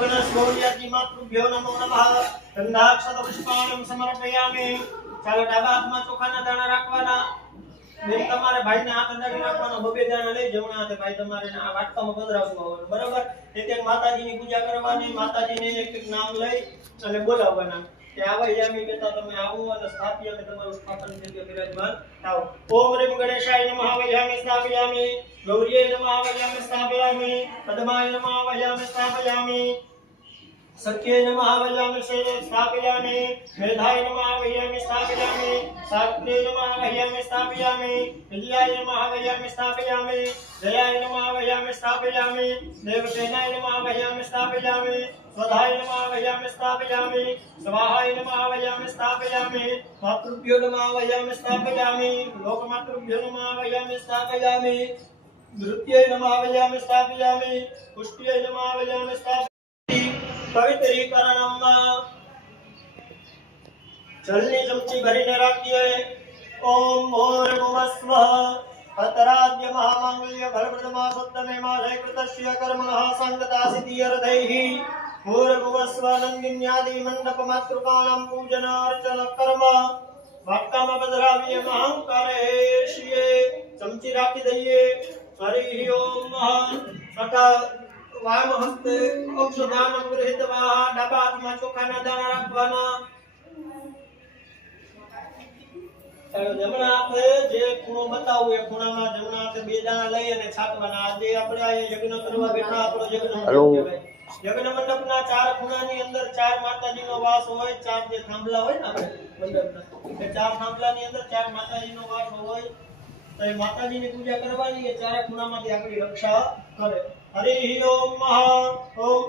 गणेशगौर्याजी मातृभ्यो नमो नमः। गंधाक्षतपुष्पाणं समर्पयामि। ચાલો ડાબા હાથમાં ચોખાના દાણા રાખવાના। બેન તમારે ભાઈને હાથ અંદાડી રાખવાનો, બબે દાણા લઈ જમણા હાથે ભાઈ તમારે આ વાટકામાં પધરાવતું આવવાનું, બરાબર? એક એક માતાજીની પૂજા કરવાની, માતાજીને એક એક નામ લઈ અને બોલાવવાના કે આવૈયામી કહેતા તમે આવો અને સ્થાપી અને તમારું સ્થાપન થઈ ગયું બિરાજમાન થાઓ। ઓમ રીમ ગણેશાય નમઃ વૈયામી સ્થાપયામી, ગૌરીય નમઃ વૈયામી સ્થાપયામી, પદ્માય નમઃ વૈયામી સ્થાપયામી, सत्ये नमः वैयामि स्थापयामि, मेधाय नमः वैयामि स्थापयामि, सावित्रे नमः वैयामि स्थापयामि, विजयाय नमः वैयामि स्थापयामि, जयाय नमः वैयामि स्थापयामि, देवसेनाय नमः वैयामि स्थापयामि, स्वधाय नमः वैयामि स्थापयामि, स्वाहाय नमः वैयामि स्थापयामि, मातृभ्यो नमः वैयामि स्थापयामि, लोकमातृभ्यो नमः वैयामि स्थापयामि, नृत्यै नमः वैयामि स्थापयामि, पुष्ट्यै नमः वैयामि स्थापयामि। पवित्रीकरणम जलनी चमची भरीने રાખીએ। ओम भूर्भुवः स्वः अतराद्य महामांगल्य भरप्रथमा सप्तमे मासे कृतस्य कर्मणः संगता सिद्धिर्दैः। भूर्भुवः स्वः नंदिन्यादि मंडप मातृकानां पूजन अर्चन कर्म वाक्काમાં પધરાવીએ મહાંકારેશીએ। ચમચી રાખી દઈએ। હરિ ઓમ સકા वाम हस्ते अक्षदानं गृहीत्वा डाबा हाथમાં ચોખાના દાણા રાખવાના। જમણા હાથે જે ખૂણો બતાવું એ ખૂણામાં જમણા હાથે બે દાણા લઈ અને છાંટવાના। આજે આપણે આ યજ્ઞ કરવા બેઠા આપણો યજ્ઞ મંડપ કહેવાય। યજ્ઞ મંડપના ચાર ખૂણાની અંદર ચાર માતાજીનો વાસ હોય। ચાર જે થાંભલા હોય ને આપણે મંડપના એ ચાર થાંભલાની અંદર ચાર માતાજીનો વાસ હોય। તો એ માતાજીની પૂજા કરવાની, એ ચારે ખૂણામાંથી આપણી રક્ષા કરે। हरि ओम ओम